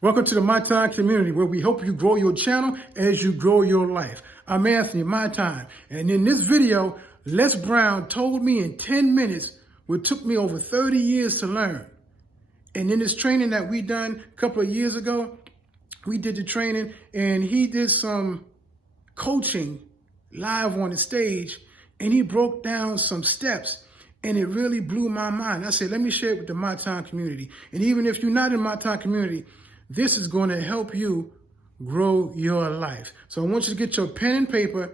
Welcome to the My Time community, where we help you grow your channel as you grow your life. I'm Anthony, My Time, and in this video, Les Brown told me in 10 minutes what took me over 30 years to learn. And in this training that we done a couple of years ago, we did the training and he did some coaching live on the stage, and he broke down some steps, and it really blew my mind. I said, let me share it with the My Time community. And even if you're not in My Time community, this is going to help you grow your life. So I want you to get your pen and paper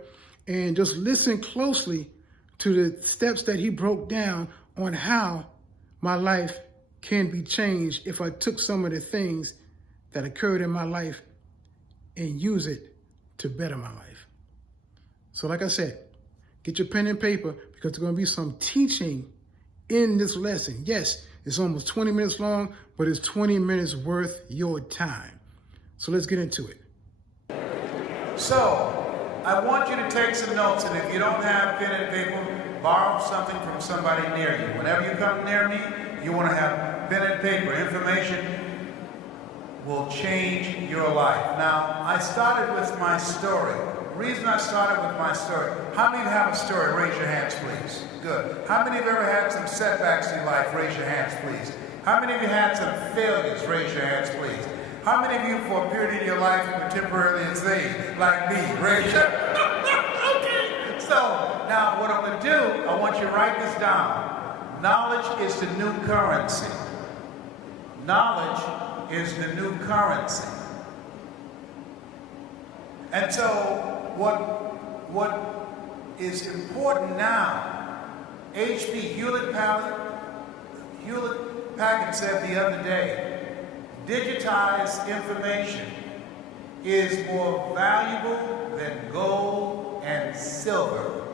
and just listen closely to the steps that he broke down on how my life can be changed if I took some of the things that occurred in my life and use it to better my life. So like I said, get your pen and paper, because there's going to be some teaching in this lesson. Yes, it's almost 20 minutes long, but it's 20 minutes worth your time. So let's get into it. So, I want you to take some notes, and if you don't have pen and paper, borrow something from somebody near you. Whenever you come near me, you want to have pen and paper. Information will change your life. Now, I started with my story. The reason I started with my story, how many of you have a story? Raise your hands, please. Good. How many of you ever had some setbacks in life? Raise your hands, please. How many of you had some failures? Raise your hands, please. How many of you, for a period in your life, were temporarily insane, like me? Raise your Okay. So, now what I'm going to do, I want you to write this down. Knowledge is the new currency. Knowledge is the new currency. And so, what is important now, H.P. Hewlett-Packard said the other day, digitized information is more valuable than gold and silver.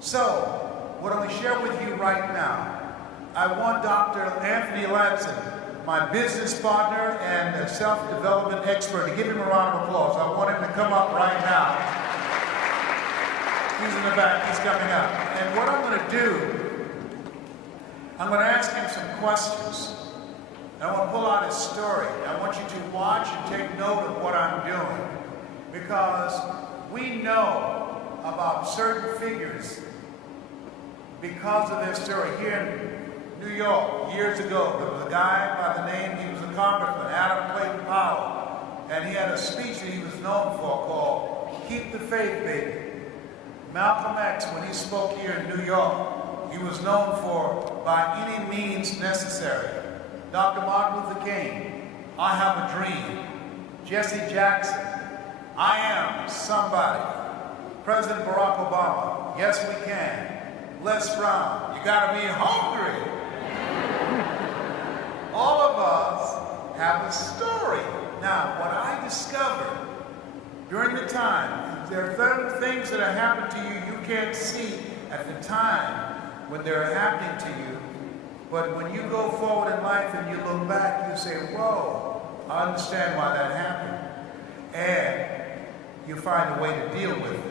So, what I'm going to share with you right now, I want Dr. Anthony my business partner and a self-development expert, to give him a round of applause. I want him to come up right now. He's in the back, he's coming up. And what I'm going to do, I'm going to ask him some questions. I want to pull out his story. I want you to watch and take note of what I'm doing, because we know about certain figures because of their story. Here in New York, years ago, there was a guy by the name, he was a congressman, Adam Clayton Powell, and he had a speech that he was known for called "Keep the Faith, Baby." Malcolm X, when he spoke here in New York, he was known for "By any means necessary." Dr. Martin Luther King, "I have a dream." Jesse Jackson, "I am somebody." President Barack Obama, "Yes we can." Les Brown, "You gotta be hungry." All of us have a story. Now, what I discovered during the time, there are certain things that are happening to you you can't see at the time when they're happening to you. But when you go forward in life and you look back, you say, whoa, I understand why that happened. And you find a way to deal with it.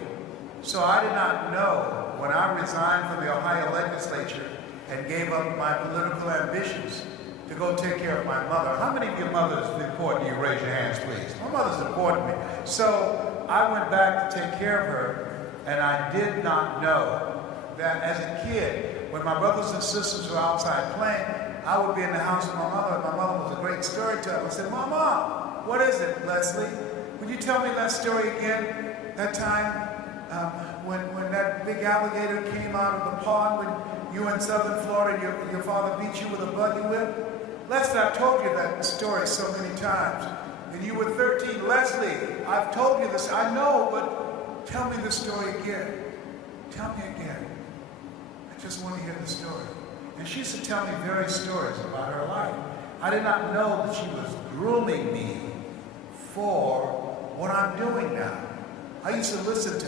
So I did not know, when I resigned from the Ohio legislature and gave up my political ambitions to go take care of my mother. How many of your mothers is important to you? Raise your hands, please. My mother's important to me. So I went back to take care of her, and I did not know that as a kid, when my brothers and sisters were outside playing, I would be in the house with my mother, and my mother was a great storyteller. I said, Mama, what is it, Leslie? Would you tell me that story again? That time when that big alligator came out of the pond when you were in southern Florida, your father beat you with a buggy whip? Leslie, I've told you that story so many times. And you were 13. Leslie, I've told you this. I know, but tell me the story again. Tell me again. I just want to hear the story. And she used to tell me various stories about her life. I did not know that she was grooming me for what I'm doing now. I used to listen to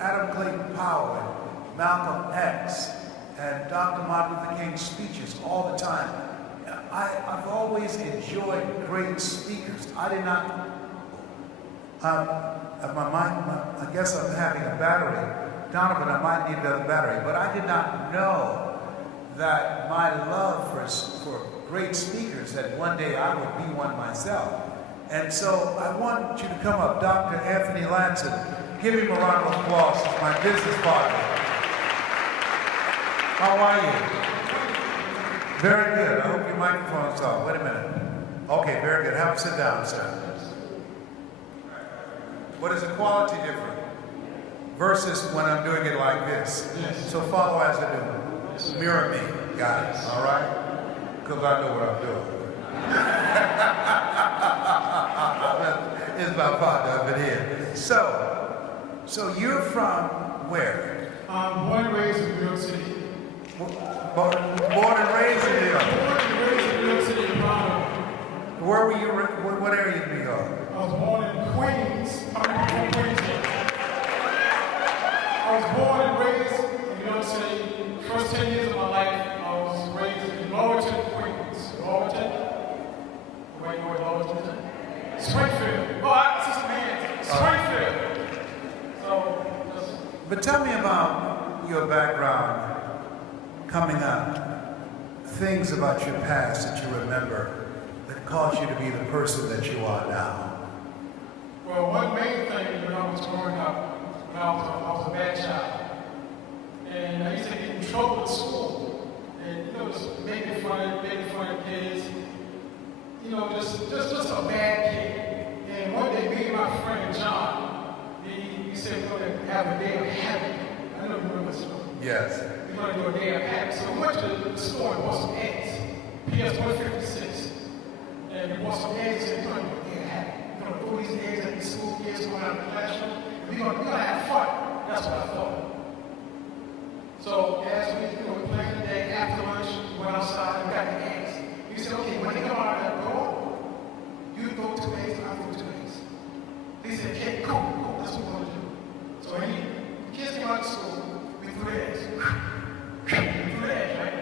Adam Clayton Powell and Malcolm X and Dr. Martin Luther King's speeches all the time. I've always enjoyed great speakers. I did not, I guess I'm having a battery. Donovan, I might need another battery, but I did not know that my love for great speakers, that one day I would be one myself. And so I want you to come up, Dr. Anthony Lanson. Give him a round of applause. He's my business partner. How are you? Very good. I hope your microphone's off. Wait a minute. Okay, very good. Have him sit down, sir. What is the quality different versus when I'm doing it like this? Yes. So follow as I do. Mirror me. Got it. All right? Because I know what I'm doing. It's my partner up in here. So you're from where? Born and raised in New York City. Born and raised in New York. Born and raised in New York City, Toronto. Where were you? What area of New York? I was born in Queens. I was born and raised in New York City. First 10 years of my life, I was raised in Lowerton, Queens. Lowerton? Where you were, Lowerton? Springfield. Oh, I see some hands. Springfield. But tell me about your background coming up. Things about your past that you remember that caused you to be the person that you are now. Well, one main thing when I was growing up, when I was a bad child, and I used to get in trouble at school, and just making fun of kids, just a bad kid. And one day, me and my friend John, he said we're going to have a day of habit. I don't remember this story. Yes. We're going to do a day of habit. So we went to the store and bought some eggs, PS 156, and we bought some eggs and we're going to do a day of habit. We're going to throw these eggs at the school kids going out of the classroom. We're going to have fun. That's what I thought. So as we planned the day after lunch, we went outside and got the eggs. He said, okay, when they come out of that door, you throw 2 eggs, I throw 2 eggs. He said, okay, cool, that's what we're going to do. So when the kids came out of school, we threw the eggs. We threw the eggs, right?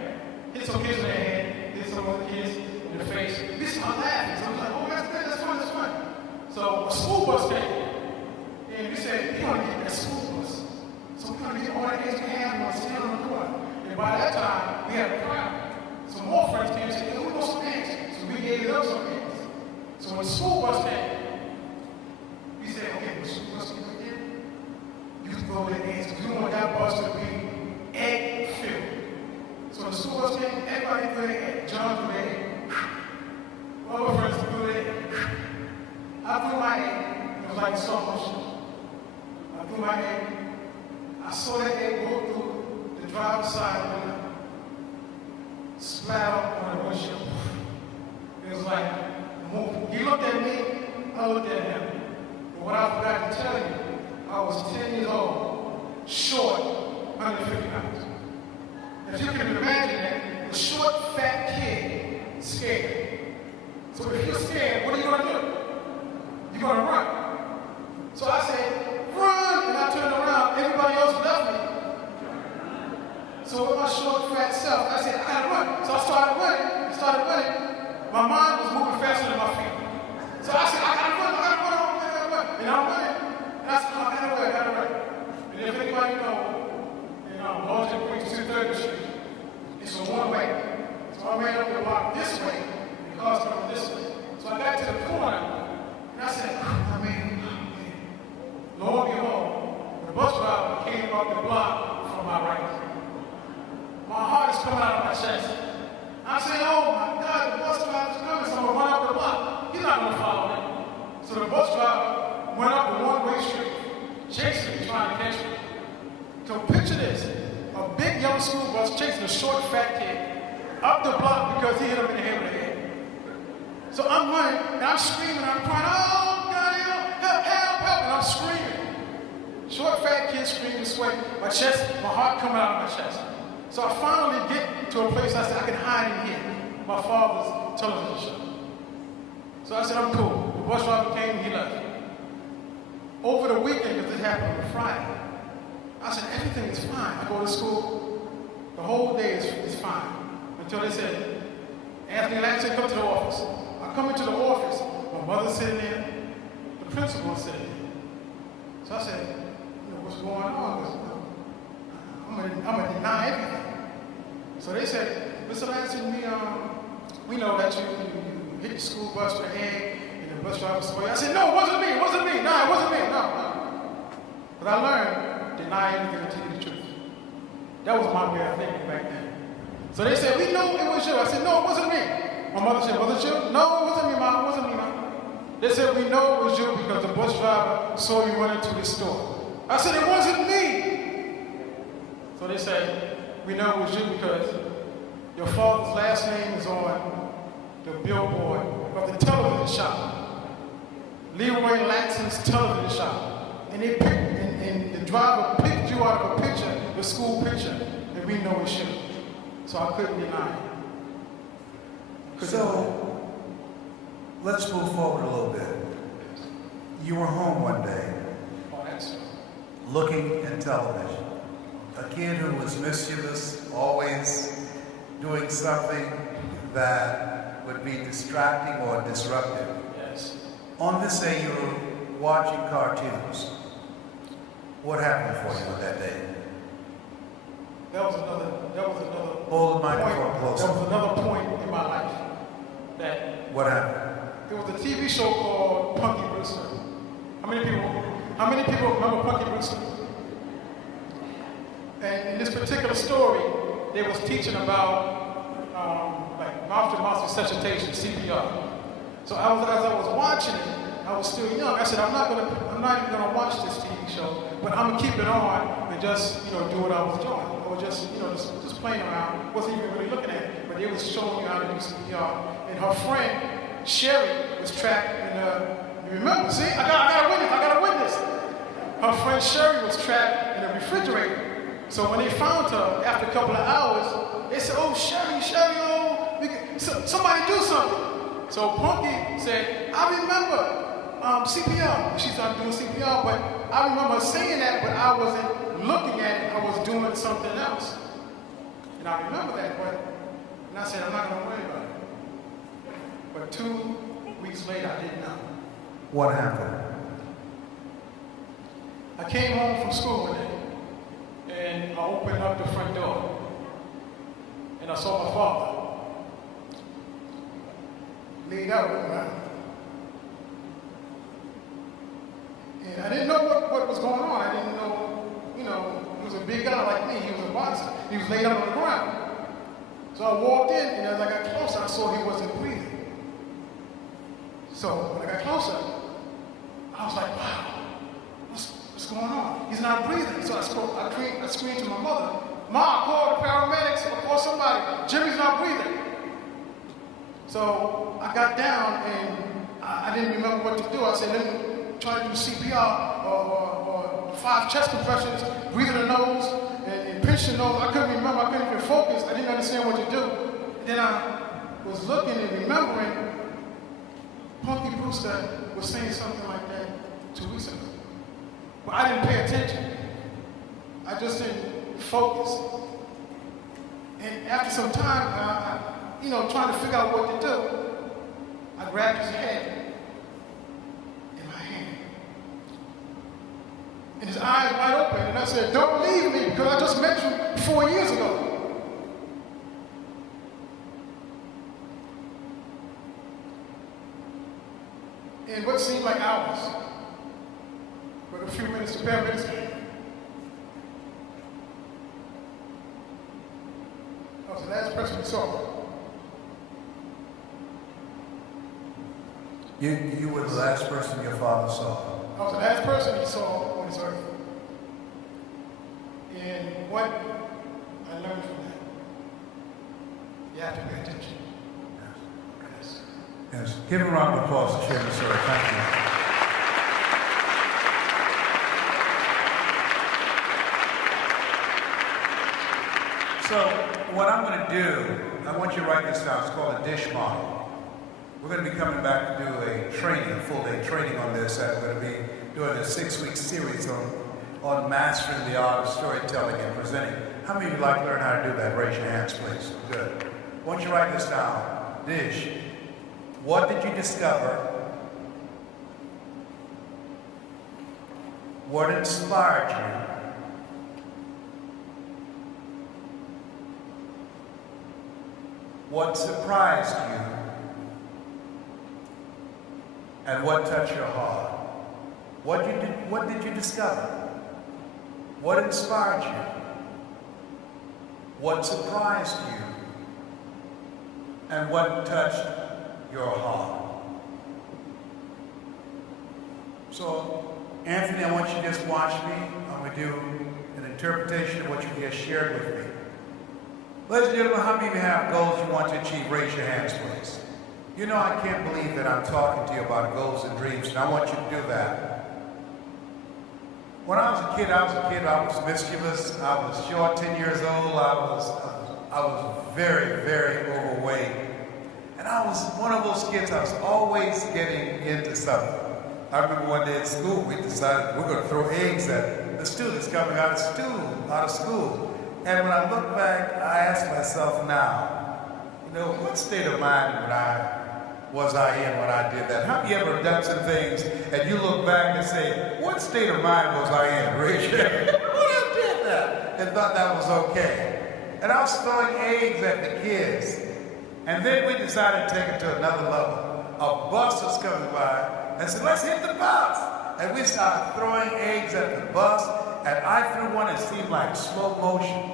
Hit some kids in their head, hit some other kids in the face. We started laughing. So I was like, oh, that's good, that's fun. So a school bus came. And we said, we want to get that school bus. So we're going to get all the eggs we have and stand on the corner. And by that time, we had a crowd. Some more friends came and said, we want some eggs. So we gave them some eggs. So when the school bus came, we said, okay, when the school bus came in, you can go with the eggs. Because we want that bus to be egg-filled. So when the school bus came, everybody threw their egg. John threw their egg. All my friends threw their egg. I threw my egg. It was like slow motion. I threw my egg. I saw that egg go through the driver's side window, splatter on the windshield. It was like moving. He looked at me, I looked at him. But what I forgot to tell you, I was 10 years old, short, 150 pounds. If you can imagine that, a short, fat kid, scared. So if you're scared, what are you going to do? You're going to run. So I said, run! And I turned around, everybody else left me. So with my short, fat self, I said, I gotta run. So I started running. My mind was moving faster than my feet. So I said, I gotta run. And I'm running. And I said, I gotta run. And if anybody Baltimore Queens 230th Street, it's a one-way. So I ran up the block this way, and the cars coming this way. So I got to the corner, and I said, lo and behold, the bus driver came up the block from my right. My heart is coming out of my chest. I said, oh my God, the bus driver's coming, so I'm going to run up the block. He's not going to follow me. So the bus driver went up a one-way street, chasing me, trying to catch me. So picture this, a big yellow school bus chasing a short, fat kid up the block because he hit him in the head with a head. So I'm running, and I'm screaming, I'm crying, oh God, help, and I'm screaming. Short, fat kid screaming, sweating, my chest, my heart coming out of my chest. So I finally get to a place I said, I can hide in here. My father's television show. So I said, I'm cool. The bus driver came and he left. Over the weekend, because this happened on a Friday, I said, everything is fine. I go to school, the whole day is fine. Until they said, Anthony Lanson, come to the office. I come into the office, my mother's sitting there, the principal is sitting there. So I said, what's going on? I'm going to deny everything. So they said, Mr. Lanson, we know that you hit the school bus with a head, and the the bus driver saw you. I said, no, it wasn't me. No, it wasn't me. No. But I learned, deny anything until you tell you the truth. That was my way of thinking back then. So they said, we know it was you. I said, no, it wasn't me. My mother said, was it you? No, it wasn't me, Mom. It wasn't me, Mom. They said, we know it was you because the bus driver saw you run into the store. I said, it wasn't me. So they said, we know it was you because your father's last name is on the billboard of the television shop. Leroy Lanson's television shop. And they picked, and the driver picked you out of a picture, the school picture, and we know it's you. So I couldn't deny it. So, let's move forward a little bit. You were home one day, looking at television. A kid who was mischievous, always doing something that would be distracting or disruptive. Yes. On this day, you were watching cartoons. What happened for you on that day? That was another Hold the microphone closer. That was another point in my life. That What happened? there was a TV show called Punky Brewster. How many people remember Punky Brewster? And in this particular story, they was teaching about like mouth-to-mouth resuscitation, CPR. So as I was watching it, I was still young. I said, I'm not even gonna watch this TV show, but I'm gonna keep it on and just do what I was doing. I was just playing around. Wasn't even really looking at it, but they was showing me how to do CPR. And her friend Sherry was trapped in you remember? See, I got a witness. Her friend Sherry was trapped in a refrigerator. So when they found her after a couple of hours, they said, "Oh, Sherry, somebody do something." So Punky said, "I remember CPR." She started doing CPR, but I remember saying that, but I wasn't looking at it. I was doing something else. And I remember that, and I said, "I'm not going to worry about it." But 2 weeks later, I didn't know. What happened? I came home from school one day, and I opened up the front door, and I saw my father laid out with me. And I didn't know what was going on. I didn't know, he was a big guy like me. He was a boxer. He was laid out on the ground. So I walked in, and as I got closer, I saw he wasn't breathing. So when I got closer, I was like, wow, what's going on? He's not breathing. So I screamed to my mother, "Mom, call the paramedics or call somebody. Jimmy's not breathing." So I got down and I didn't remember what to do. I said, let me try to do CPR or 5 chest compressions, breathe in the nose and pinch the nose. I couldn't remember. I couldn't even focus. I didn't understand what to do. And then I was looking and remembering Punky Brewster was saying something like that 2 weeks ago. But I didn't pay attention. I just didn't focus. And after some time, trying to figure out what to do, I grabbed his head in my hand. And his eyes wide open, and I said, "Don't leave me, because I just met you 4 years ago." In what seemed like hours, but a few minutes, the paramedics came. I was the last person he saw. You were the last person your father saw. I was the last person he saw on this earth. And what I learned from that, you have to pay attention. Yes. Yes. Give him a round of applause to share the story. Thank you. So, what I'm going to do, I want you to write this down. It's called a dish model. We're going to be coming back to do a training, a full-day training on this. We're going to be doing a 6-week series on mastering the art of storytelling and presenting. How many of you like to learn how to do that? Raise your hands, please. Good. Why don't you write this down? Dish. What did you discover? What inspired you? What surprised you? And what touched your heart? What did you discover? What inspired you? What surprised you? And what touched your heart? So, Anthony, I want you to just watch me. I'm going to do an interpretation of what you just shared with me. Ladies and gentlemen, how many of you have goals you want to achieve? Raise your hands, please. You know, I can't believe that I'm talking to you about goals and dreams, and I want you to do that. When I was a kid, I was mischievous. I was short, 10 years old. I was very, very overweight. And I was one of those kids, I was always getting into something. I remember one day at school, we decided we're going to throw eggs at the students coming out of school. And when I look back, I ask myself now, you know, what state of mind was I in when I did that? Have you ever done some things and you look back and say, what state of mind was I in? Raise your hand. Well, I did that and thought that was okay. And I was throwing eggs at the kids. And then we decided to take it to another level. A bus was coming by and said, let's hit the bus. And we started throwing eggs at the bus, and I threw one that seemed like slow motion.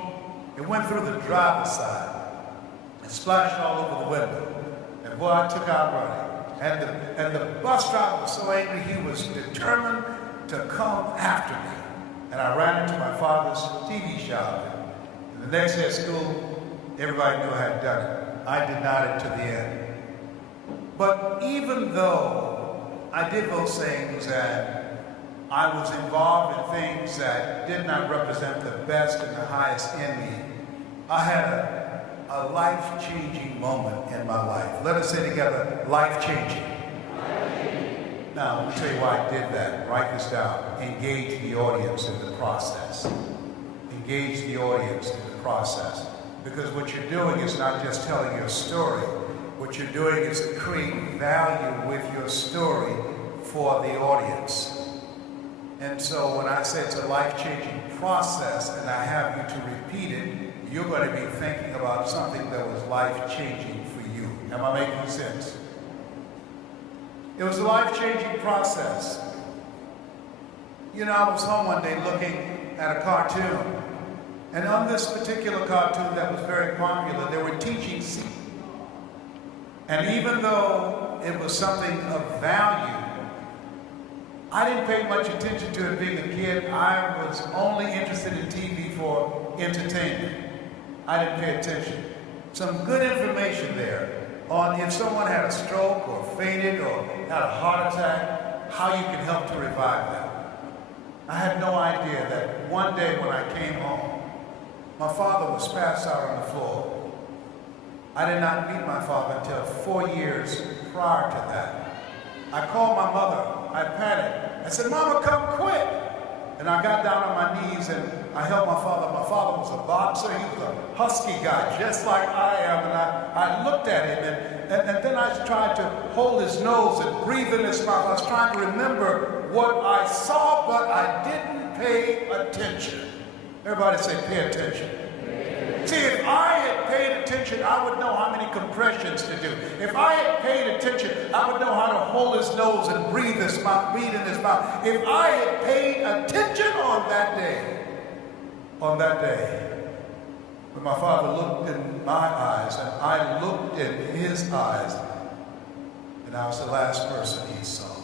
It went through the driver's side and splashed all over the window. And boy, I took out running. And the bus driver was so angry, he was determined to come after me. And I ran into my father's TV shop. And the next day at school, everybody knew I had done it. I denied it to the end. But even though I did those things and I was involved in things that did not represent the best and the highest in me, I had a life-changing moment in my life. Let us say together, life-changing. Now, let me tell you why I did that. Write this down. Engage the audience in the process. Engage the audience in the process. Because what you're doing is not just telling your story. What you're doing is creating value with your story for the audience. And so when I say it's a life-changing process and I have you to repeat it, you're going to be thinking about something that was life-changing for you. Am I making sense? It was a life-changing process. You know, I was home one day looking at a cartoon. And on this particular cartoon that was very popular, they were teaching secrets. And even though it was something of value, I didn't pay much attention to it being a kid. I was only interested in TV for entertainment. I didn't pay attention. Some good information there on if someone had a stroke or fainted or had a heart attack, how you can help to revive them. I had no idea that one day when I came home, my father was passed out on the floor. I did not meet my father until 4 years prior to that. I called my mother. I panicked. I said, Mama, come quick. And I got down on my knees and I held my father. My father was a boxer. He was a husky guy, just like I am. And I looked at him and then I tried to hold his nose and breathe in his mouth. I was trying to remember what I saw, but I didn't pay attention. Everybody say, pay attention. See, if I had paid attention, I would know how many compressions to do. If I had paid attention, I would know how to hold his nose and breathe in his mouth. If I had paid attention on that day, when my father looked in my eyes and I looked in his eyes, and I was the last person he saw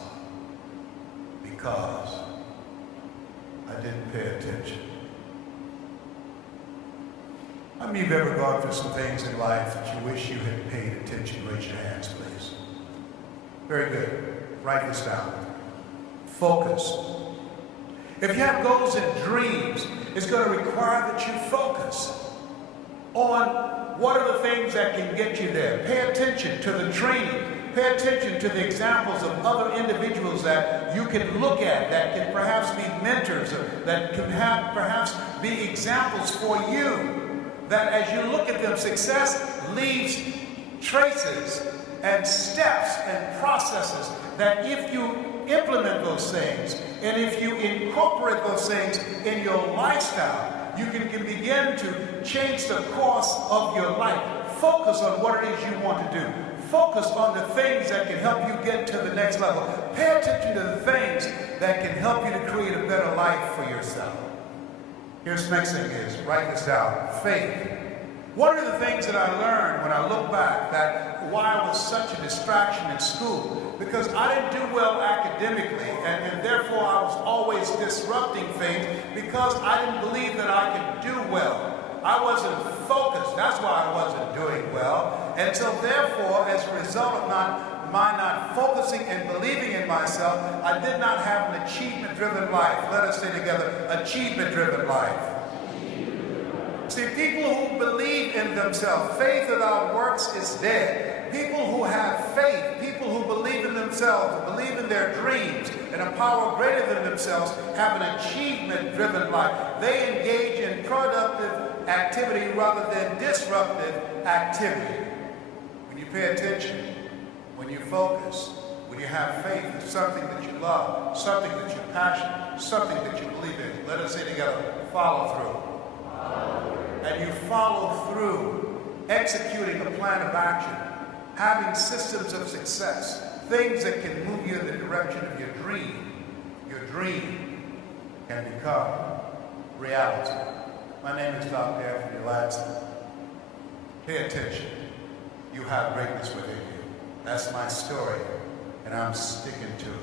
because I didn't pay attention. How many of you have ever gone through some things in life that you wish you had paid attention? Raise your hands, please. Very good. Write this down. Focus. If you have goals and dreams, it's going to require that you focus on what are the things that can get you there. Pay attention to the training. Pay attention to the examples of other individuals that you can look at, that can perhaps be mentors, or that can have perhaps be examples for you. That as you look at them, success leaves traces and steps and processes that if you implement those things and if you incorporate those things in your lifestyle, you can begin to change the course of your life. Focus on what it is you want to do. focus on the things that can help you get to the next level. Pay attention to the things that can help you to create a better life for yourself. Here's the next thing is, write this down, faith. One of the things that I learned when I look back, that why I was such a distraction in school, because I didn't do well academically, and therefore I was always disrupting faith because I didn't believe that I could do well. I wasn't focused. That's why I wasn't doing well. And so therefore, as a result of my not focusing and believing in myself, I did not have an achievement-driven life. Let us say together, achievement-driven life. See, people who believe in themselves, faith without works is dead. People who have faith, people who believe in themselves, believe in their dreams, and a power greater than themselves, have an achievement-driven life. They engage in productive activity rather than disruptive activity. When you pay attention, when you focus, when you have faith in something that you love, something that you're passionate, something that you believe in, let us say together, follow through. And you follow through, executing a plan of action, having systems of success, things that can move you in the direction of your dream can become reality. My name is Dr.Anthony. Pay attention. You have greatness within you. That's my story, and I'm sticking to it.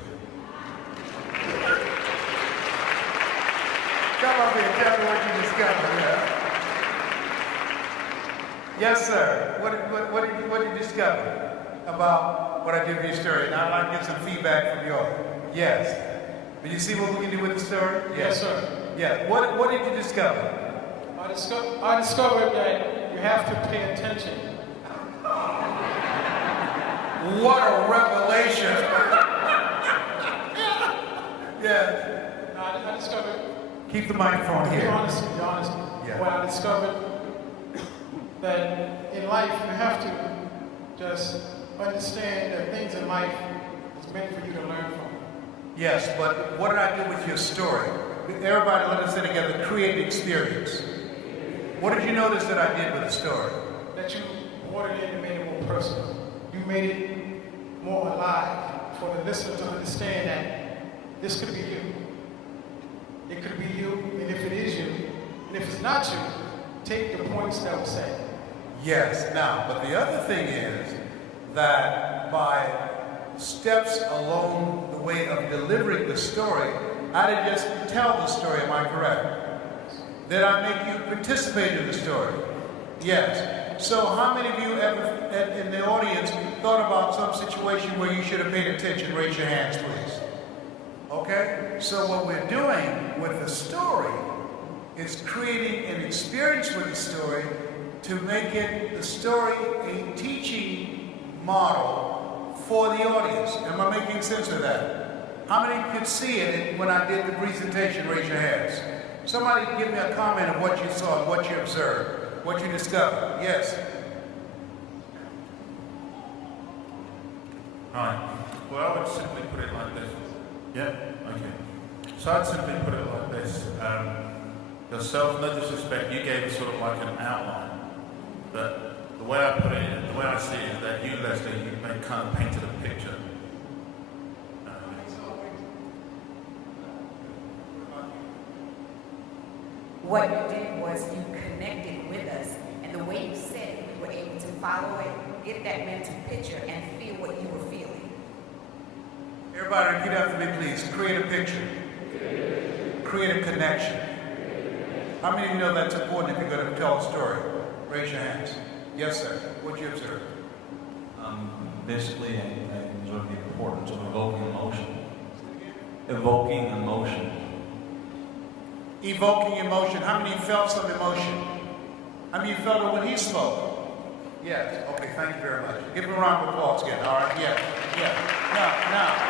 Come up here, tell me what you discovered. Yeah. Yes, sir. What did you discover about what I did with your story? And I'd like to get some feedback from you all. Yes. Did you see what we can do with the story? Yes, sir. Yeah. What did you discover? I discovered that you have to pay attention. What a revelation! Yeah. I discovered. Keep the microphone here. Be honest. Yeah. Well, I discovered that in life you have to just understand that things in life is meant for you to learn from. Yes, but what did I do with your story? Everybody, let us say together, create the experience. What did you notice that I did with the story? That you brought it in and made it more personal. You made it more alive for the listener to understand that this could be you. It could be you, and if it is you, and if it's not you, take the points that were said. Yes, now, but the other thing is that by steps along the way of delivering the story, I didn't just tell the story, am I correct? Did I make you participate in the story? Yes. So how many of you ever in the audience thought about some situation where you should have paid attention? Raise your hands, please. Okay? So what we're doing with the story is creating an experience with the story to make it, the story, a teaching model for the audience. Am I making sense of that? How many could see it when I did the presentation? Raise your hands. Somebody give me a comment of what you saw, what you observed, what you discovered. Yes. Hi. Well, I would simply put it like this. Yeah? Okay. So I'd simply put it like this. Yourself, no disrespect, you gave us sort of like an outline. But the way I put it, the way I see it is that you, Leslie, you kind of painted a picture. What you did was you connected with us, and the way you said it, we were able to follow it, get that mental picture, and feel what you were feeling. Everybody repeat after me, please. Create a picture. Create a connection. How many of you know that's important if you're going to tell a story? Raise your hands. Yes, sir. What you observe? Basically, I enjoy the importance of evoking emotion. Evoking emotion. Evoking emotion. How many felt some emotion? How many felt it when he spoke? Yes. Okay, thank you very much. Give him a round of applause again. All right. Yeah. Now,